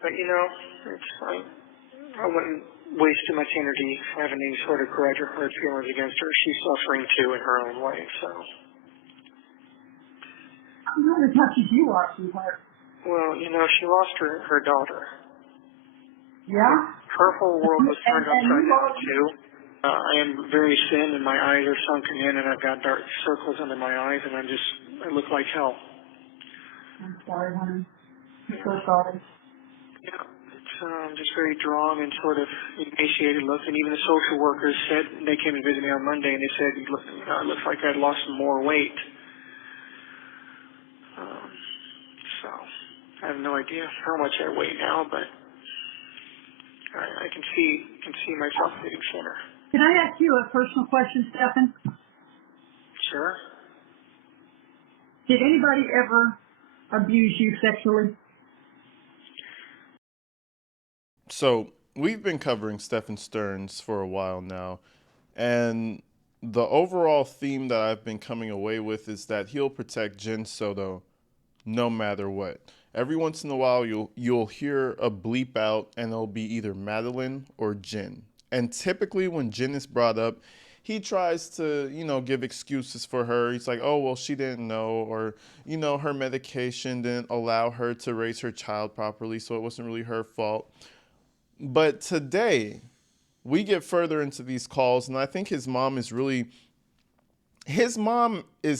But, it's like, I wouldn't waste too much energy having any sort of grudge or hurt feelings against her. She's suffering too in her own way, so. Not as much as you are, sweetheart. Well, she lost her daughter. Yeah? Her whole world was turned upside down, too. I am very thin, and my eyes are sunken in, and I've got dark circles under my eyes, and I look like hell. I'm sorry, honey. I'm so sorry. Yeah, it's just very drawn and sort of emaciated looking. Even the social workers said, they came and visited me on Monday, and they said, it looks like I'd lost some more weight. So, I have no idea how much I weigh now, but I can see myself getting thinner. Can I ask you a personal question, Stephan? Sure. Did anybody ever abuse you sexually? So we've been covering Stephan Stearns for a while now, and the overall theme that I've been coming away with is that he'll protect Jenn Soto no matter what. Every once in a while, you'll hear a bleep out, and it'll be either Madeline or Jenn. And typically, when Jenn is brought up, he tries to, give excuses for her. He's like, oh, well, she didn't know, or, her medication didn't allow her to raise her child properly, so it wasn't really her fault. But today, we get further into these calls, and I think his mom is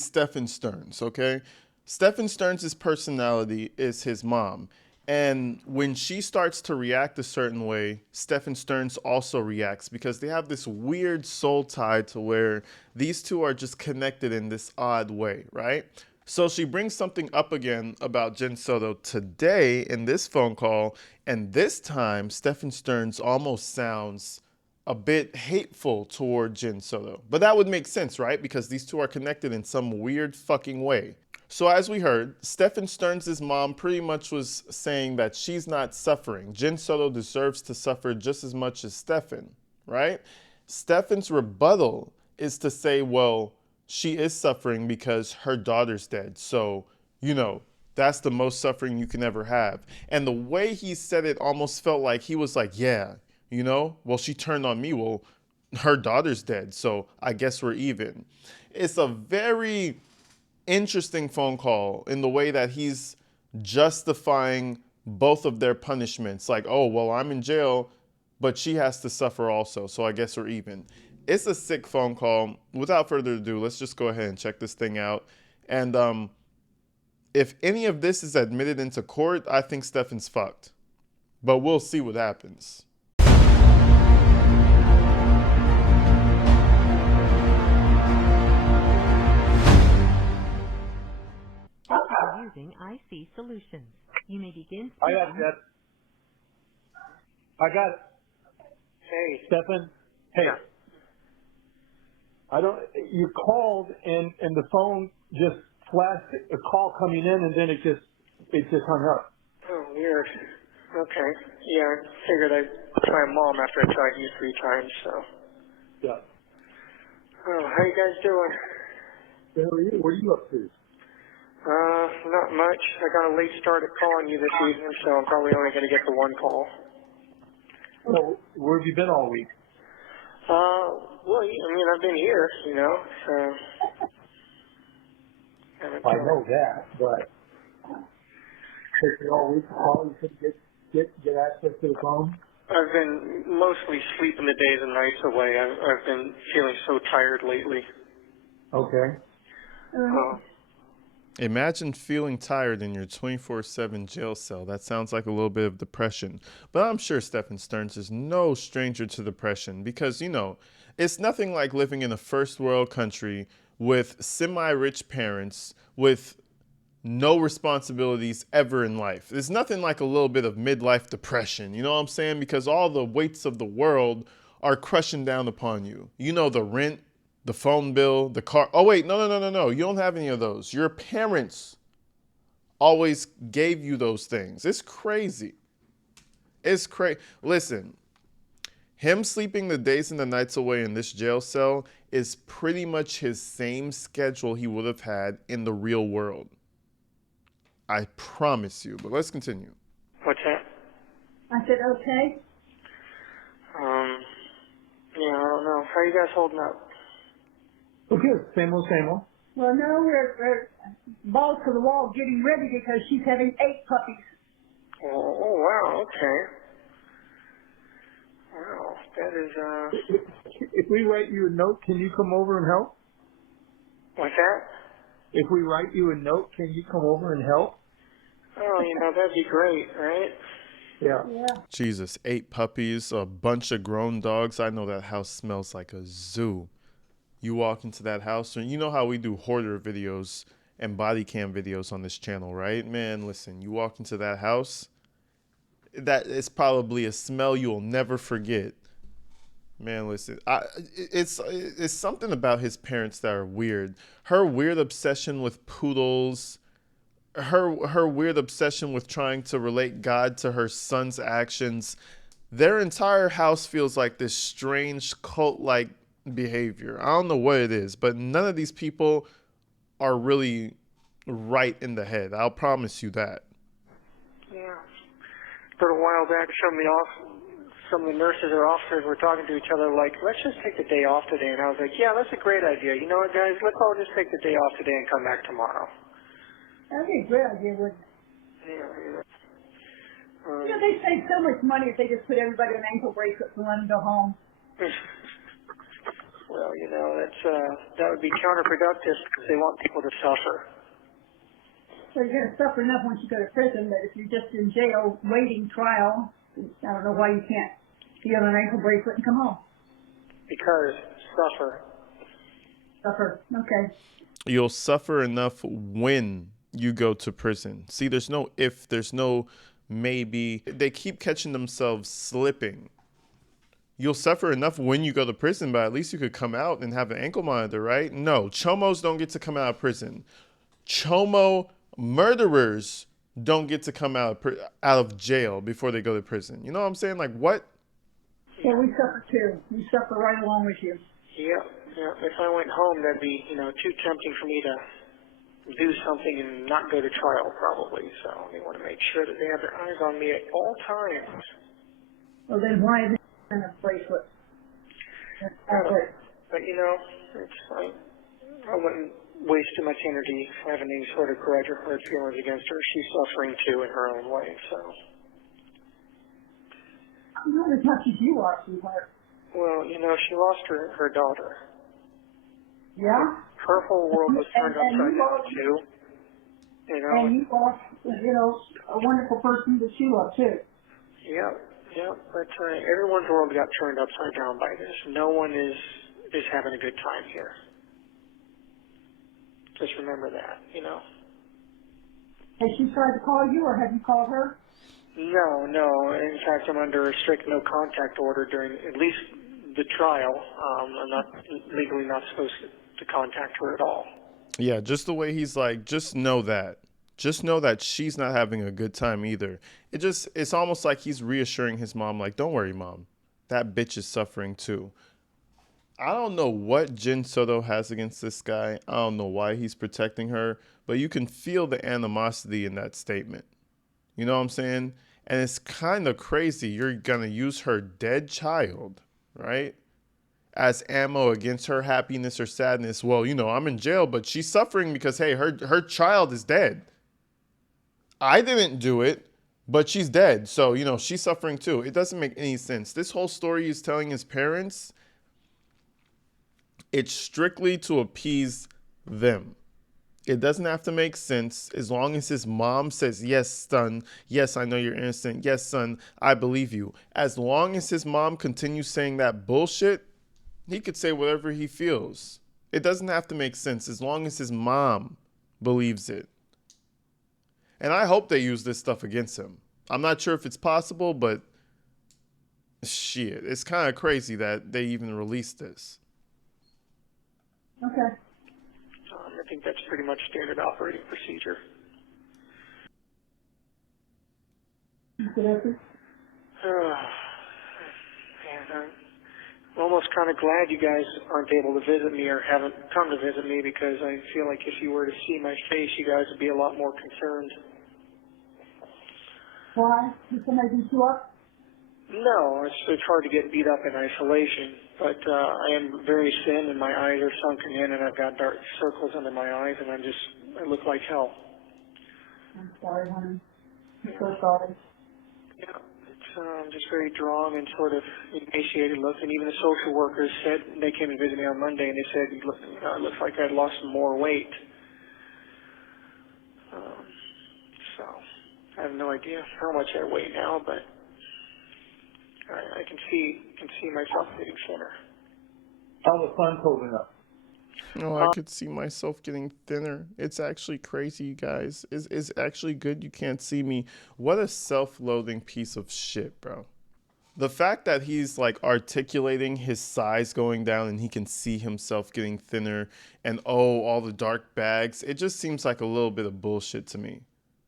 Stephan Stearns, okay? Stephan Stearns' personality is his mom. And when she starts to react a certain way, Stephan Stearns also reacts because they have this weird soul tie to where these two are just connected in this odd way, right? So she brings something up again about Jenn Soto today in this phone call, and this time Stephan Stearns almost sounds a bit hateful toward Jenn Soto. But that would make sense, right? Because these two are connected in some weird fucking way. So as we heard, Stephan Stearns' mom pretty much was saying that she's not suffering. Jenn Soto deserves to suffer just as much as Stephan, right? Stephan's rebuttal is to say, well, she is suffering because her daughter's dead. So, that's the most suffering you can ever have. And the way he said it almost felt like he was like, yeah, well, she turned on me. Well, her daughter's dead. So I guess we're even. It's a very interesting phone call in the way that he's justifying both of their punishments. Like, oh, well, I'm in jail, but she has to suffer also, so I guess we're even. It's a sick phone call. Without further ado, let's just go ahead and check this thing out. And if any of this is admitted into court, I think Stephan's fucked. But we'll see what happens. Using IC Solutions. You may begin. I got that. I got it. Hey. Stephan. Hey. Yeah. You called and the phone just flashed a call coming in and then it just hung up. Oh, weird. Okay. Yeah, I figured I'd try Mom after I tried you 3 times, so. Yeah. Oh, how you guys doing? How are you? What are you up to? Not much. I got a late start at calling you this evening, so I'm probably only going to get the 1 call. Well, where have you been all week? Well, I've been here, so. I know that, but take you all week to call, you couldn't get access to the phone? I've been mostly sleeping the days and nights away. I've been feeling so tired lately. Okay. Imagine feeling tired in your 24/7 jail cell. That sounds like a little bit of depression. But I'm sure Stephan Stearns is no stranger to depression because, it's nothing like living in a first world country with semi-rich parents with no responsibilities ever in life. There's nothing like a little bit of midlife depression, you know what I'm saying? Because all the weights of the world are crushing down upon you. The rent, the phone bill, the car. Oh, wait, no. You don't have any of those. Your parents always gave you those things. It's crazy. It's crazy. Listen, him sleeping the days and the nights away in this jail cell is pretty much his same schedule he would have had in the real world. I promise you. But let's continue. What's that? I said, okay. Yeah, I don't know. How are you guys holding up? Well, good. Same old, same old. Well, no, we're balls to the wall getting ready because she's having 8 puppies. Oh, wow, okay. Wow, that is, If we write you a note, can you come over and help? what's that? If we write you a note, can you come over and help? Oh, that'd be great, right? Yeah. Yeah. Jesus, 8 puppies, a bunch of grown dogs. I know that house smells like a zoo. You walk into that house, and you know how we do hoarder videos and body cam videos on this channel, right? Man, listen, you walk into that house, that is probably a smell you'll never forget. Man, listen, it's something about his parents that are weird. Her weird obsession with poodles, her weird obsession with trying to relate God to her son's actions. Their entire house feels like this strange cult-like behavior. I don't know what it is, but none of these people are really right in the head. I'll promise you that. Yeah. A little while back, some of the nurses or officers were talking to each other like, let's just take the day off today. And I was like, yeah, that's a great idea. You know what, guys? Let's all just take the day off today and come back tomorrow. That'd be a great idea, wouldn't it? Yeah. They save so much money if they just put everybody on ankle bracelets and let them go home. Well, that would be counterproductive because they want people to suffer. So you're going to suffer enough once you go to prison, but if you're just in jail waiting trial, I don't know why you can't be on an ankle bracelet and come home. Because suffer. Suffer. Okay. You'll suffer enough when you go to prison. See, there's no if, there's no maybe. They keep catching themselves slipping. You'll suffer enough when you go to prison, but at least you could come out and have an ankle monitor, right? No, chomos don't get to come out of prison. Chomo murderers don't get to come out of jail before they go to prison. You know what I'm saying? Like, what? Yeah, we suffer too. We suffer right along with you. Yeah. If I went home, that'd be, too tempting for me to do something and not go to trial, probably. So they want to make sure that they have their eyes on me at all times. Well, then why is it in a bracelet? But, it's like, I wouldn't waste too much energy having any sort of grudge or hurt feelings against her. She's suffering, too, in her own way, so. Not as much as you are, sweetheart. Well, she lost her daughter. Yeah? Her whole world was turned upside down, too. And you lost, a wonderful person that you love, too. Yeah, but everyone's world got turned upside down by this. No one is having a good time here. Just remember that, Has she tried to call you, or have you called her? No. In fact, I'm under a strict no contact order during at least the trial. I'm not legally not supposed to contact her at all. Yeah, just the way he's like, just know that. Just know that she's not having a good time either. It's almost like he's reassuring his mom, like, don't worry, Mom. That bitch is suffering too. I don't know what Jenn Soto has against this guy. I don't know why he's protecting her, but you can feel the animosity in that statement. You know what I'm saying? And it's kind of crazy. You're going to use her dead child, right, as ammo against her happiness or sadness. Well, I'm in jail, but she's suffering because, hey, her child is dead. I didn't do it, but she's dead. So, she's suffering too. It doesn't make any sense. This whole story he's telling his parents, it's strictly to appease them. It doesn't have to make sense as long as his mom says, yes, son, yes, I know you're innocent. Yes, son, I believe you. As long as his mom continues saying that bullshit, he could say whatever he feels. It doesn't have to make sense as long as his mom believes it. And I hope they use this stuff against him. I'm not sure if it's possible, but shit, it's kind of crazy that they even released this. Okay. I think that's pretty much standard operating procedure. I'm almost kind of glad you guys aren't able to visit me or haven't come to visit me, because I feel like if you were to see my face, you guys would be a lot more concerned. Why? Did somebody beat you up? No, it's hard to get beat up in isolation, but I am very thin and my eyes are sunken in and I've got dark circles under my eyes and I look like hell. I'm sorry, honey. I'm so sorry. Yeah, it's just very drawn and sort of emaciated look. And even the social workers said, they came and visited me on Monday and they said, it looks like I'd lost more weight. So I have no idea how much I weigh now, but I can see myself getting thinner. How the sun's holding up? Oh, I could see myself getting thinner. It's actually crazy, you guys. It's actually good you can't see me. What a self-loathing piece of shit, bro. The fact that he's like articulating his size going down and he can see himself getting thinner and all the dark bags, it just seems like a little bit of bullshit to me.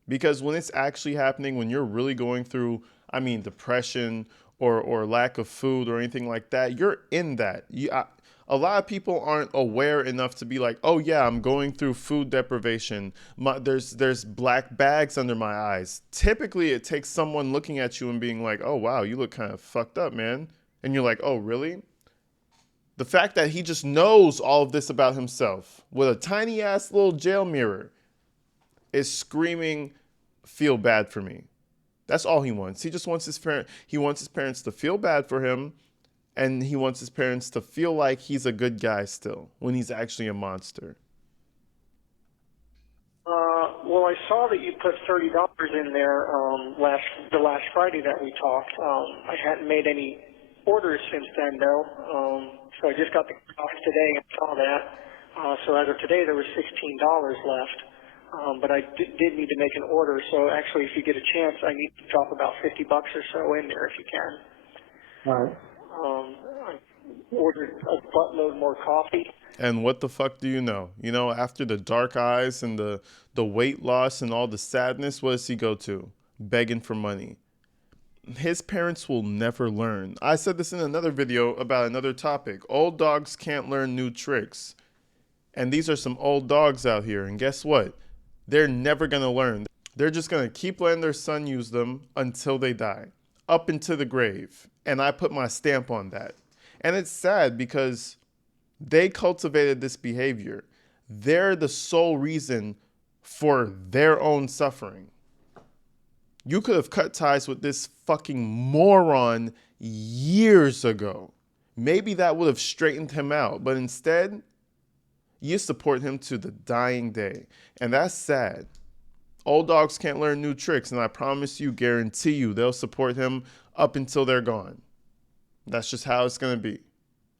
Because when it's actually happening, when you're really going through, depression or lack of food or anything like that, you're in that. A lot of people aren't aware enough to be like, oh yeah, I'm going through food deprivation. There's black bags under my eyes. Typically, it takes someone looking at you and being like, oh wow, you look kind of fucked up, man. And you're like, oh really? The fact that he just knows all of this about himself with a tiny ass little jail mirror is screaming, feel bad for me. That's all he wants. He just wants his parents to feel bad for him. And he wants his parents to feel like he's a good guy still, when he's actually a monster. Well, I saw that you put $30 in there the last Friday that we talked. I hadn't made any orders since then, though. So I just got the cost today and saw that. So as of today, there was $16 left. But I did need to make an order. So actually, if you get a chance, I need to drop about $50 or so in there if you can. All right. I ordered a buttload more coffee. And what the fuck do you know? You know, after the dark eyes and the weight loss and all the sadness, what does he go to? Begging for money. His parents will never learn. I said this in another video about another topic. Old dogs can't learn new tricks. And these are some old dogs out here. And guess what? They're never going to learn. They're just going to keep letting their son use them until they die. Up into the grave. And I put my stamp on that. And it's sad because they cultivated this behavior. They're the sole reason for their own suffering. You could have cut ties with this fucking moron years ago. Maybe that would have straightened him out. But instead, you support him to the dying day. And that's sad. Old dogs can't learn new tricks. And I promise you, guarantee you, they'll support him up until they're gone. That's just how it's going to be.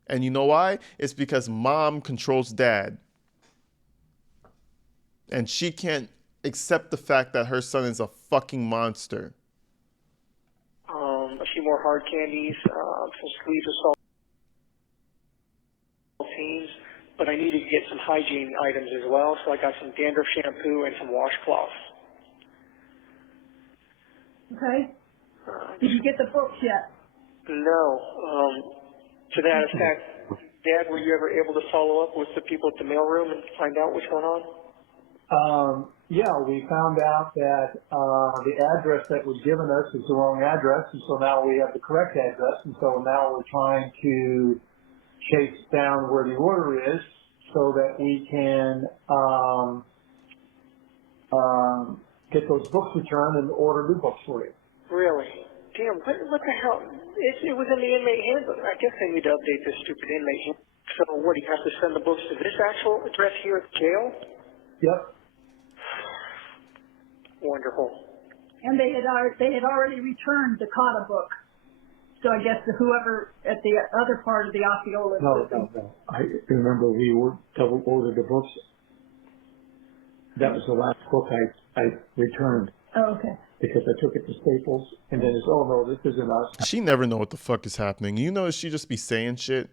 And you know why? It's because mom controls dad. And she can't accept the fact that her son is a fucking monster. A few more hard candies, some sleeves of saltines, but I needed to get some hygiene items as well, so I got some dandruff shampoo and some washcloths. Okay. Did you get the books yet? No. To that effect, Dad, were you ever able to follow up with the people at the mailroom and find out what's going on? Yeah, we found out that the address that was given us is the wrong address, and so now we have the correct address, and so now we're trying to chase down where the order is so that we can get those books returned and order new books for you. Really? Damn, what the hell? It was in the inmate handbook. I guess I need to update this stupid inmate handbook. So what, do you have to send the books to this actual address here at the jail? Yep. Wonderful. And they had already returned the Cotta book. So I guess whoever at the other part of the Osceola. No. I remember we double ordered the books. That was the last book I returned. Oh, okay. Because I took it to Staples, and then it's, oh no, this isn't us. She never know what the fuck is happening. You know, she just be saying shit.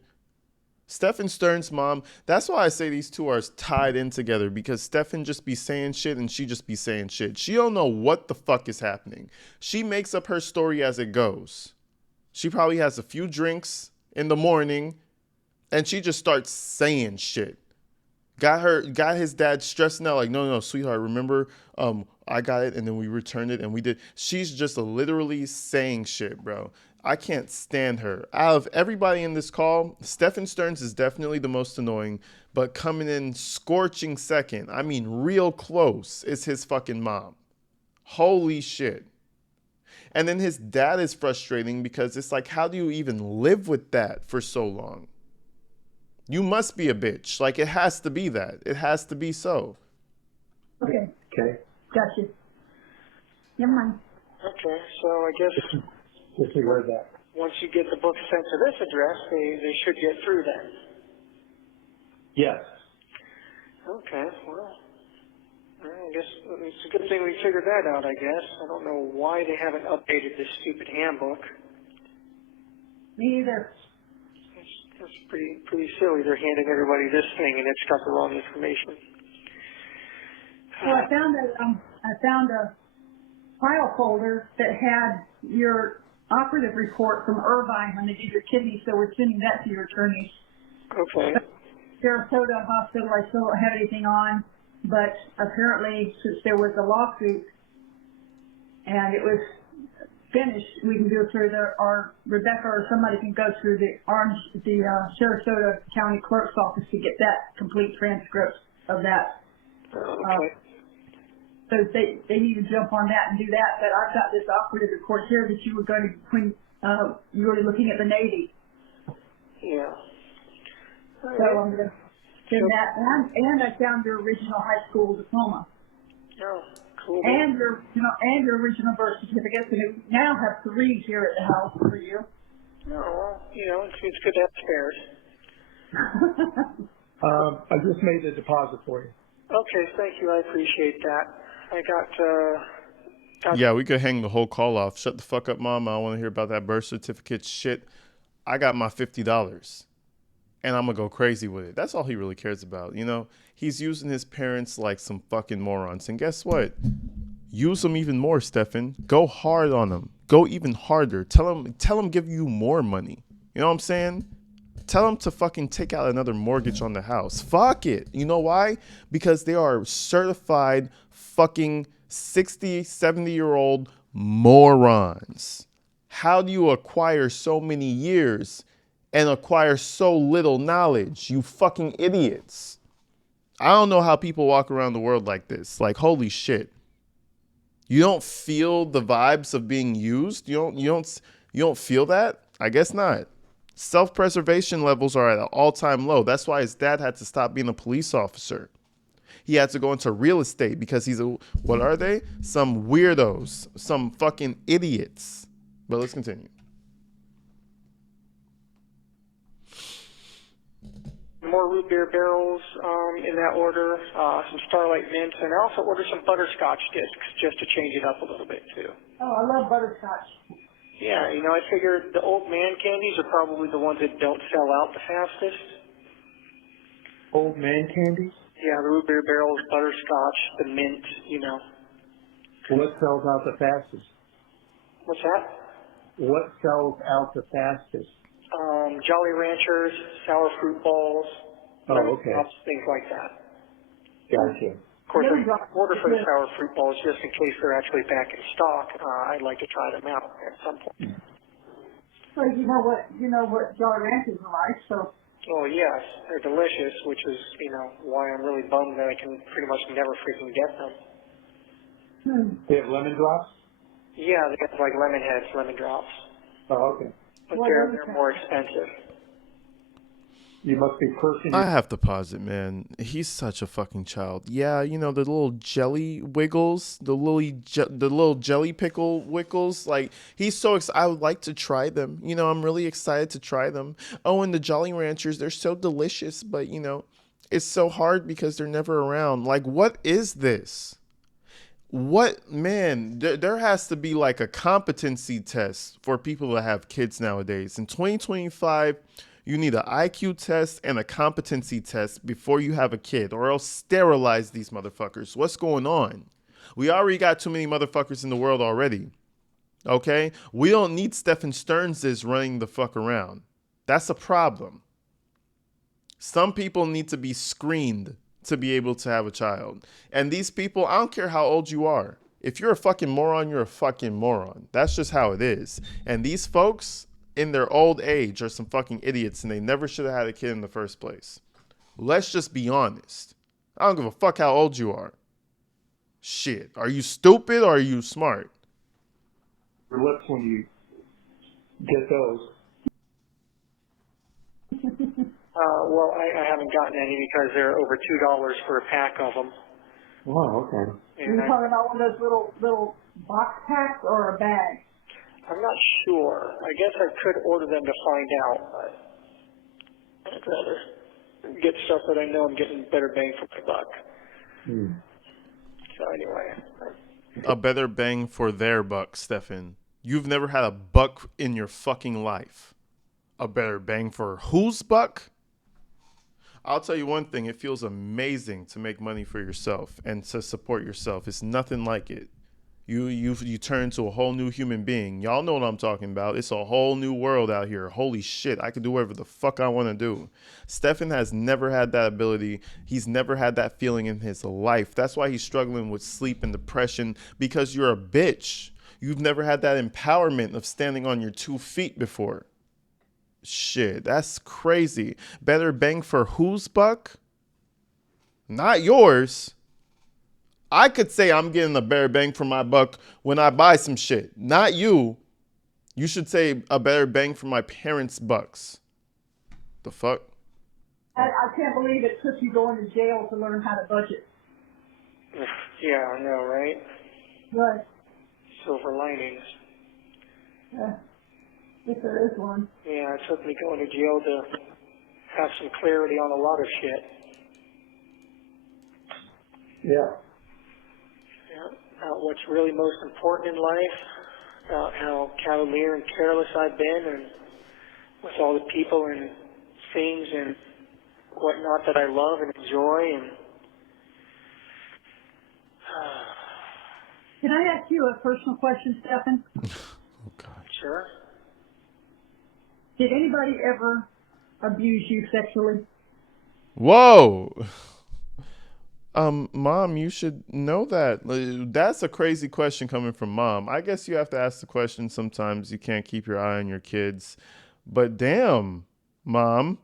Stephan Stern's mom, that's why I say these two are tied in together, because Stephan just be saying shit and she just be saying shit. She don't know what the fuck is happening. She makes up her story as it goes. She probably has a few drinks in the morning and she just starts saying shit. Got his dad stressing out like, no, sweetheart, remember, I got it and then we returned it and we did. She's just literally saying shit, bro. I can't stand her. Out of everybody in this call, Stephan Stearns is definitely the most annoying, but coming in scorching second, I mean real close, is his fucking mom. Holy shit. And then his dad is frustrating because it's like, how do you even live with that for so long? You must be a bitch. Like, it has to be that. It has to be so. Okay. Okay. Gotcha. Never mind. Okay, so I guess Disregard that. once you get the book sent to this address, they should get through then. Yes. Okay, well, I guess it's a good thing we figured that out, I guess. I don't know why they haven't updated this stupid handbook. Me either. That's pretty silly. They're handing everybody this thing and it's got the wrong information. Well, I found a file folder that had your operative report from Irvine when they did your kidneys, so we're sending that to your attorneys. Okay. Sarasota Hospital, I still don't have anything on, but apparently since there was a lawsuit and it was finished, we can go through Rebecca or somebody can go through the Sarasota County Clerk's office to get that complete transcript of that. Okay. So they need to jump on that and do that. But I've got this operative report here that you were going to, when you were looking at the Navy. Yeah. So I'm going to send that. And I found your original high school diploma. Oh, cool. And your original birth certificates. And we now have 3 here at the house for you. Oh, well, it's good to have spares. I just made the deposit for you. Okay, thank you. I appreciate that. I got Yeah, we could hang the whole call off. Shut the fuck up, mom. I don't want to hear about that birth certificate shit. I got my $50 and I'm going to go crazy with it. That's all he really cares about. He's using his parents like some fucking morons. And guess what? Use them even more, Stephan. Go hard on them. Go even harder. Tell him give you more money. You know what I'm saying? Tell them to fucking take out another mortgage on the house. Fuck it. You know why? Because they are certified fucking 60, 70-year-old morons. How do you acquire so many years and acquire so little knowledge? You fucking idiots. I don't know how people walk around the world like this. Like, holy shit. You don't feel the vibes of being used? You don't feel that? I guess not. Self-preservation levels are at an all-time low. That's why his dad had to stop being a police officer. He had to go into real estate because what are they? Some weirdos, some fucking idiots. But let's continue. more root beer barrels in that order, some Starlight Mints, and I also ordered some butterscotch discs just to change it up a little bit too. Oh, I love butterscotch. Yeah, I figured the old man candies are probably the ones that don't sell out the fastest. Old man candies? Yeah, the root beer barrels, butterscotch, the mint, What sells out the fastest? What's that? What sells out the fastest? Jolly Ranchers, sour fruit balls, okay. things like that. Gotcha. Of course, I order for the sour fruit balls just in case they're actually back in stock. I'd like to try them out at some point. So you know what Jolly Ranchers are like, so. Oh yes, they're delicious, which is, why I'm really bummed that I can pretty much never freaking get them. They have lemon drops? Yeah, they have like lemon heads, lemon drops. Oh, okay. But they're more expensive. You must be cursing. I have to pause it, man. He's such a fucking child. Yeah, the little jelly wiggles, the little jelly pickle wiggles. Like, he's so excited. I would like to try them. I'm really excited to try them. Oh, and the Jolly Ranchers, they're so delicious, but it's so hard because they're never around. Like, what is this? What, man, there has to be like a competency test for people that have kids nowadays. In 2025, you need an IQ test and a competency test before you have a kid, or else sterilize these motherfuckers. What's going on? We already got too many motherfuckers in the world already. Okay? We don't need Stephan Stearns running the fuck around. That's a problem. Some people need to be screened to be able to have a child. And these people, I don't care how old you are. If you're a fucking moron, you're a fucking moron. That's just how it is. And these folks in their old age are some fucking idiots, and they never should have had a kid in the first place. Let's just be honest. I don't give a fuck how old you are. Shit. Are you stupid or are you smart? Your lips when you get those. Well, I haven't gotten any because they're over $2 for a pack of them. Oh, okay. Are you talking about one of those little box packs or a bag? I'm not sure. I guess I could order them to find out, but I'd rather get stuff that I know I'm getting better bang for my buck. So anyway. A better bang for their buck, Stephan. You've never had a buck in your fucking life. A better bang for whose buck? I'll tell you one thing. It feels amazing to make money for yourself and to support yourself. It's nothing like it. You turn into a whole new human being. Y'all know what I'm talking about. It's a whole new world out here. Holy shit. I can do whatever the fuck I want to do. Stephan has never had that ability. He's never had that feeling in his life. That's why he's struggling with sleep and depression, because you're a bitch. You've never had that empowerment of standing on your 2 feet before. Shit, that's crazy. Better bang for whose buck? Not yours. I could say I'm getting a better bang for my buck when I buy some shit. Not you. You should say a better bang for my parents' bucks. The fuck? I can't believe it took you going to jail to learn how to budget. Yeah, I know, right? Right. Silver linings. If there is one. Yeah, it took me going to jail to have some clarity on a lot of shit. Yeah. About what's really most important in life, about how cavalier and careless I've been, and with all the people and things and whatnot that I love and enjoy. And Can I ask you a personal question, Stephan? Oh, God. Sure. Did anybody ever abuse you sexually? Whoa. Mom, you should know that. That's a crazy question coming from Mom. I guess you have to ask the question sometimes. You can't keep your eye on your kids. But damn, Mom,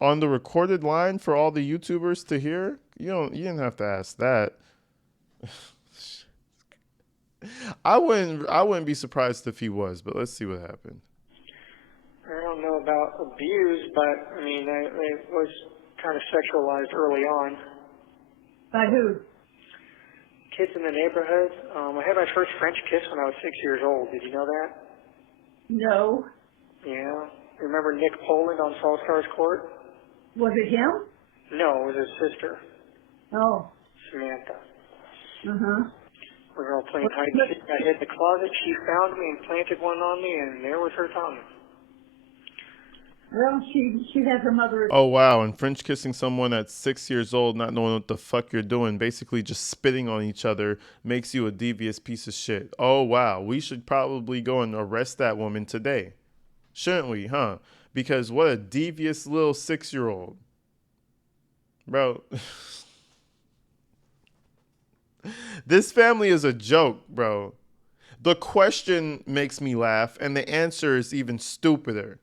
on the recorded line for all the YouTubers to hear, you didn't have to ask that. I wouldn't be surprised if he was, but let's see what happened. I don't know about abuse, but I mean, I was kind of sexualized early on. By who? Kids in the neighborhood. I had my first French kiss when I was 6 years old. Did you know that? No. Yeah. Remember Nick Poland on Fall Stars Court? Was it him? No, it was his sister, Oh. Samantha. Uh-huh. We were all playing hide and seek. I hid in the closet. She found me and planted one on me, and there was her tongue. Well, she has her mother. Oh, wow. And French kissing someone at 6 years old, not knowing what the fuck you're doing, basically just spitting on each other, makes you a devious piece of shit. Oh, wow. We should probably go and arrest that woman today. Shouldn't we, huh? Because what a devious little 6-year-old. Bro. This family is a joke, bro. The question makes me laugh, and the answer is even stupider.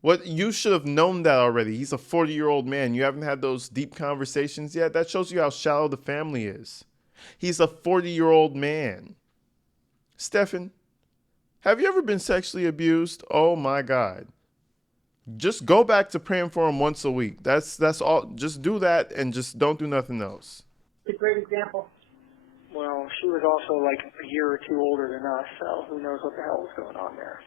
What, you should have known that already. He's a 40-year-old man. You haven't had those deep conversations yet? That shows you how shallow the family is. He's a 40-year-old man. Stephan, have you ever been sexually abused? Oh my God. Just go back to praying for him once a week. That's all. Just do that and just don't do nothing else. It's a great example. Well, she was also like a year or two older than us, so who knows what the hell was going on there.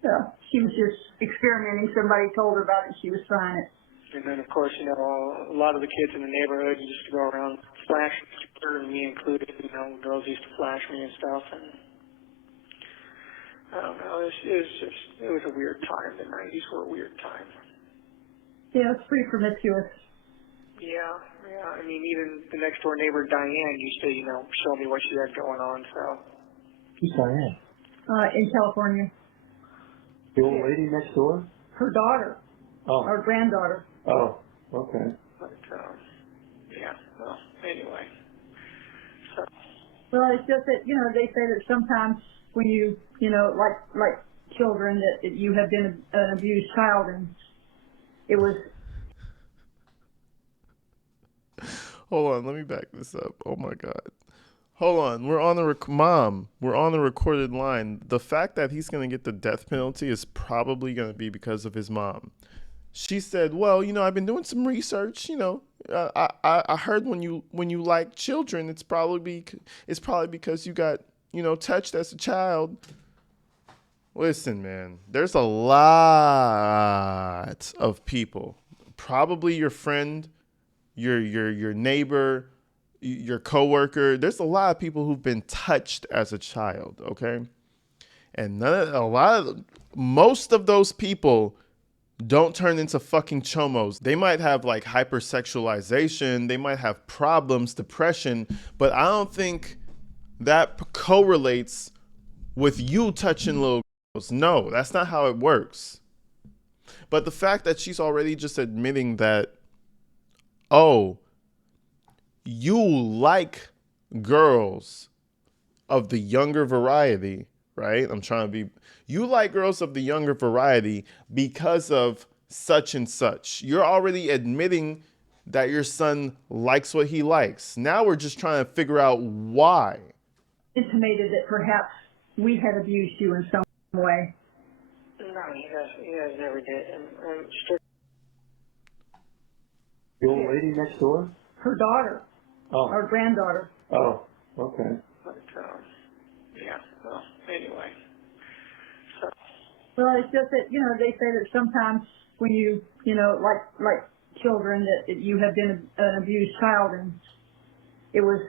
Yeah, she was just experimenting. Somebody told her about it. She was trying it. And then, of course, you know, a lot of the kids in the neighborhood used to go around flashing her, and me included. You know, girls used to flash me and stuff. And I don't know. It was a weird time. The 90s were a weird time. Yeah, it's pretty promiscuous. Yeah. I mean, even the next door neighbor, Diane, used to, you know, show me what she had going on. So. Who's Diane? In California. The old lady next door? Her daughter. Oh. Our granddaughter. Oh, okay. But, well, anyway. So. Well, it's just that, they say that sometimes when you, like children, that you have been an abused child, and it was. Hold on, let me back this up. Oh my God. Hold on, we're on the Mom. We're on the recorded line. The fact that he's gonna get the death penalty is probably gonna be because of his mom. She said, "Well, I've been doing some research. I heard when you like children, it's probably because you got touched as a child." Listen, man, there's a lot of people, probably your friend, your neighbor, your coworker. There's a lot of people who've been touched as a child, okay? And most of those people don't turn into fucking chomos. They might have like hypersexualization, they might have problems, depression, but I don't think that correlates with you touching little girls. No, that's not how it works. But the fact that she's already just admitting that, oh, you like girls of the younger variety, right? You like girls of the younger variety because of such and such. You're already admitting that your son likes what he likes. Now we're just trying to figure out why. Intimated that perhaps we had abused you in some way. No, you guys never did. The old lady next door? Her daughter. Oh. Our granddaughter. Oh, okay. But, yeah, well, anyway. So. Well, it's just that, they say that sometimes when you, like children, that you have been an abused child, and it was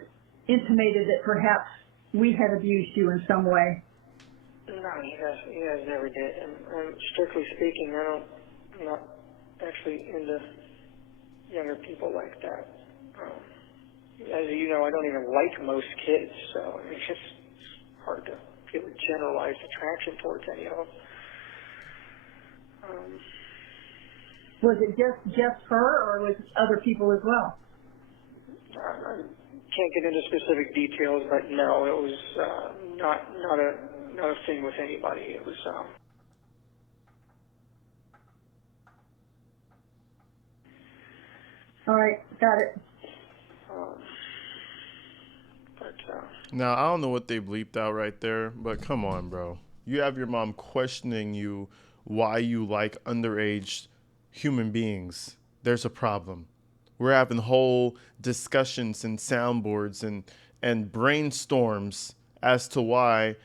intimated that perhaps we had abused you in some way. No, you guys never did. And strictly speaking, I'm not actually into younger people like that. As you know, I don't even like most kids, so it's just hard to feel a generalized attraction towards any of them. Was it just her, or was it other people as well? I can't get into specific details, but no, it was not a thing with anybody. It was. All right, got it. Now, I don't know what they bleeped out right there, but come on, bro. You have your mom questioning you why you like underage human beings. There's a problem. We're having whole discussions and soundboards and brainstorms as to why,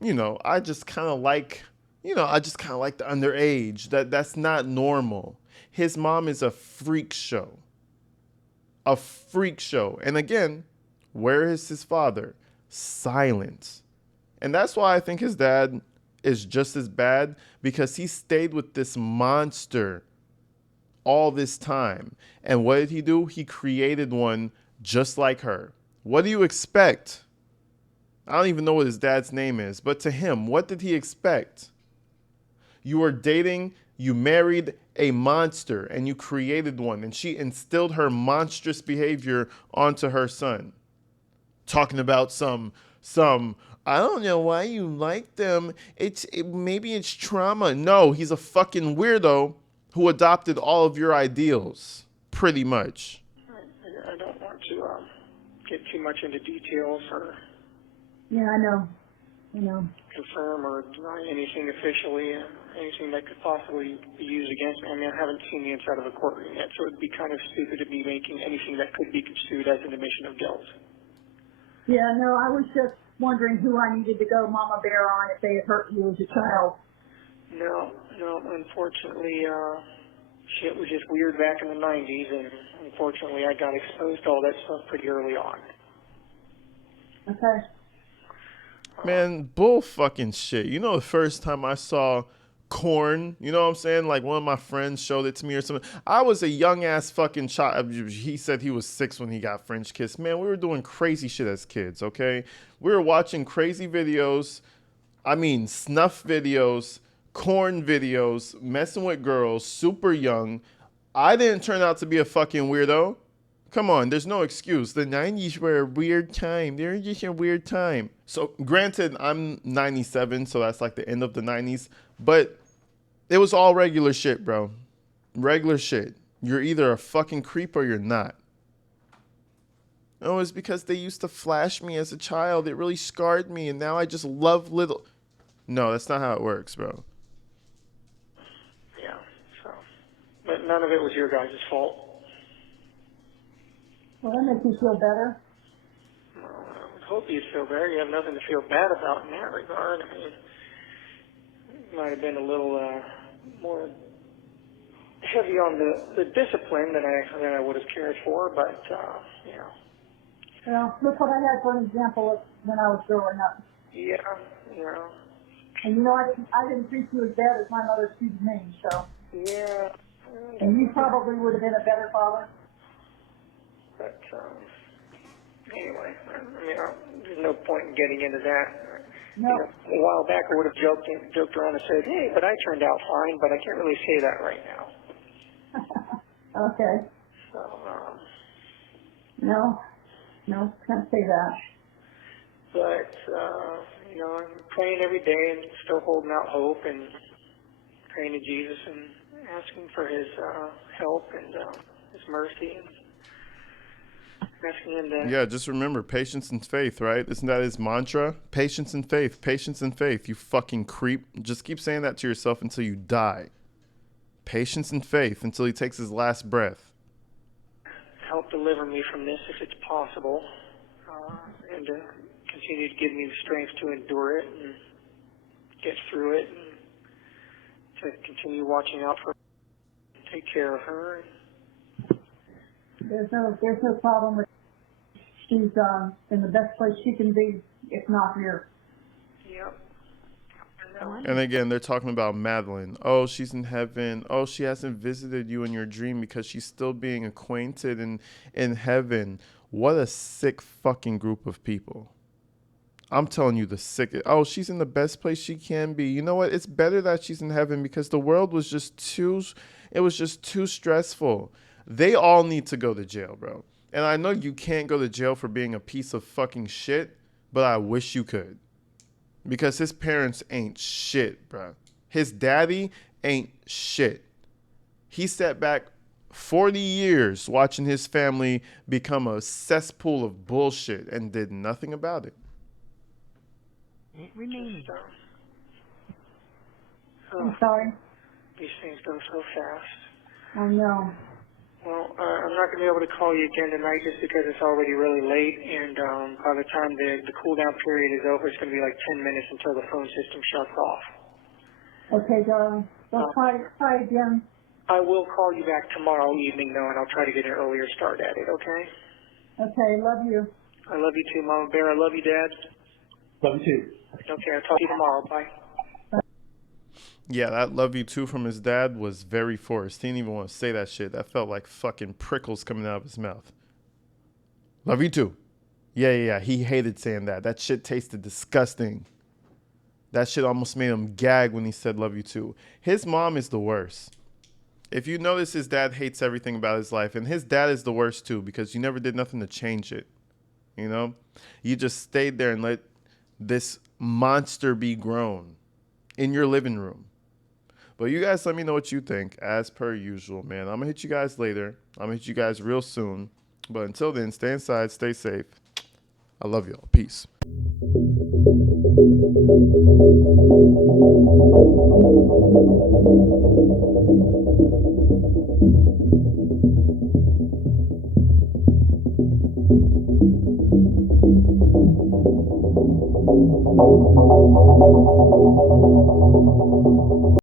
I just kind of like the underage. That's not normal. His mom is a freak show. A freak show. And again, where is his father? Silent. And that's why I think his dad is just as bad, because he stayed with this monster all this time. And what did he do? He created one just like her. What do you expect? I don't even know what his dad's name is, but to him, what did he expect? You were dating, you married a monster, and you created one, and she instilled her monstrous behavior onto her son. Talking about some I don't know why you like them. Maybe it's trauma. No, he's a fucking weirdo who adopted all of your ideals, pretty much. I don't want to get too much into details or. Yeah, I know. Confirm or deny anything officially, anything that could possibly be used against me. I mean, I haven't seen the inside of a courtroom yet, so it would be kind of stupid to be making anything that could be construed as an admission of guilt. Yeah, no, I was just wondering who I needed to go Mama Bear on if they had hurt you as a child. No, unfortunately, shit was just weird back in the 90s, and unfortunately I got exposed to all that stuff pretty early on. Okay. Man, bull fucking shit. The first time I saw corn, you know what I'm saying? Like one of my friends showed it to me or something. I was a young ass fucking child. He said he was 6 when he got French kissed. Man, we were doing crazy shit as kids, okay? We were watching crazy videos. I mean, snuff videos, corn videos, messing with girls, super young. I didn't turn out to be a fucking weirdo Come on, there's no excuse. The 90s were a weird time. They're just a weird time. So, granted, I'm 97, so that's like the end of the 90s. But it was all regular shit, bro. Regular shit. You're either a fucking creep or you're not. Oh, it's because they used to flash me as a child. It really scarred me, and now I just love little... No, that's not how it works, bro. Yeah, so... But none of it was your guys' fault. Well, that makes you feel better. Well, I would hope you'd feel better. You have nothing to feel bad about in that regard. I mean, it might have been a little more heavy on the discipline than I would have cared for, but, you know. Well, look what I had for an example of when I was growing up. Yeah, you know. And you know, I didn't treat you as bad as my mother treated me, so. Yeah. And you probably would have been a better father. But, anyway, I mean, there's no point in getting into that. No. You know, a while back I would have joked around and said, hey, but I turned out fine, but I can't really say that right now. Okay. So, No, can't say that. but, you know, I'm praying every day and still holding out hope and praying to Jesus and asking for his help and his mercy and asking him to... Yeah, just remember, patience and faith, right? Isn't that his mantra? Patience and faith, patience and faith, you fucking creep. Just keep saying that to yourself until you die. Patience and faith until he takes his last breath. help deliver me from this if it's possible, and to continue to give me the strength to endure it and get through it, and to continue watching out for her, take care of her. There's no problem with. She's in the best place she can be, if not here. Yep. And again, they're talking about Madeline. Oh, she's in heaven. Oh, she hasn't visited you in your dream because she's still being acquainted in heaven. What a sick fucking group of people. I'm telling you, the sickest. Oh, she's in the best place she can be. You know what? It's better that she's in heaven because the world was just too stressful. They all need to go to jail, bro. And I know you can't go to jail for being a piece of fucking shit, but I wish you could. Because his parents ain't shit, bro. His daddy ain't shit. He sat back 40 years watching his family become a cesspool of bullshit and did nothing about it. It remains. I'm sorry. These things go so fast. I know. Well, I'm not going to be able to call you again tonight just because it's already really late, and by the time the cool-down period is over, it's going to be like 10 minutes until the phone system shuts off. Okay, darling. Well, try again. I will call you back tomorrow evening, though, and I'll try to get an earlier start at it, okay? Okay, love you. I love you too, Mama Bear. I love you, Dad. Love you too. Okay, I'll talk to you tomorrow. Bye. Yeah, that love you too from his dad was very forced. He didn't even want to say that shit. That felt like fucking prickles coming out of his mouth. Love you too. Yeah. He hated saying that. That shit tasted disgusting. That shit almost made him gag when he said love you too. His mom is the worst. If you notice, his dad hates everything about his life. And his dad is the worst too because you never did nothing to change it. You know? You just stayed there and let this monster be grown in your living room. But you guys let me know what you think, as per usual, man. I'm going to hit you guys later. I'm going to hit you guys real soon. But until then, stay inside, stay safe. I love y'all. Peace.